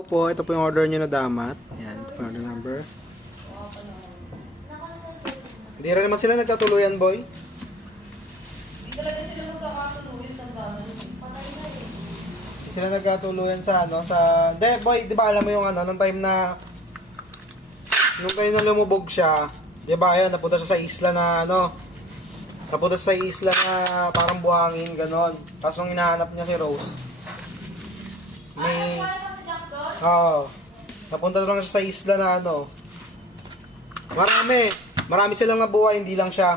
Ito po yung order nyo na damat. Yan, ito po yung order number. Hindi rin naman sila nagkatuluyan, boy. Hindi talaga sila magkakatuluyan sa dami. Hindi sila nagkatuluyan sa ano, sa... Hindi, boy, di ba alam mo yung ano, nung time na lumubog siya, di ba, ayun, napunta siya sa isla na ano, napunta siya sa isla na parang buhangin, ganon. Tapos nung hinahanap niya si Rose, may... Oo. Napunta lang siya sa isla na ano. Marami silang nabuhay, hindi lang siya.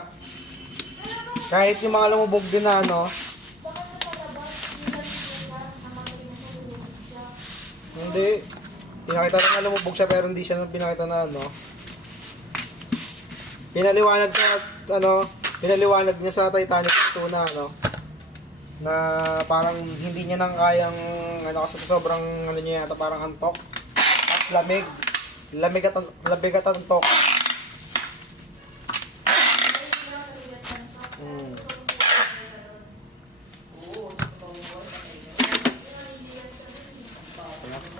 Kahit yung mga lumubog din na ano. Hindi. Pinakita lang na lumubog siya pero hindi siya pinakita na ano. Pinaliwanag niya sa Titanic 2 na ano. Na parang hindi niya nang kayang ano kasi sa sobrang ano niya yata parang antok. At lamig at antok.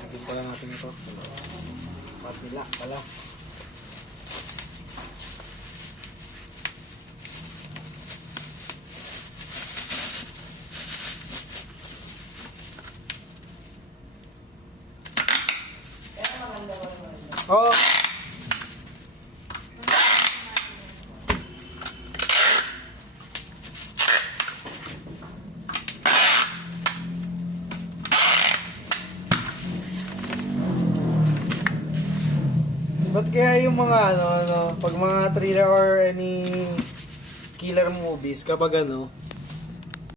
Lagyan pala natin ito. Matila pala. Oh. Ba't kaya yung mga pag mga thriller or any killer movies kapag ano,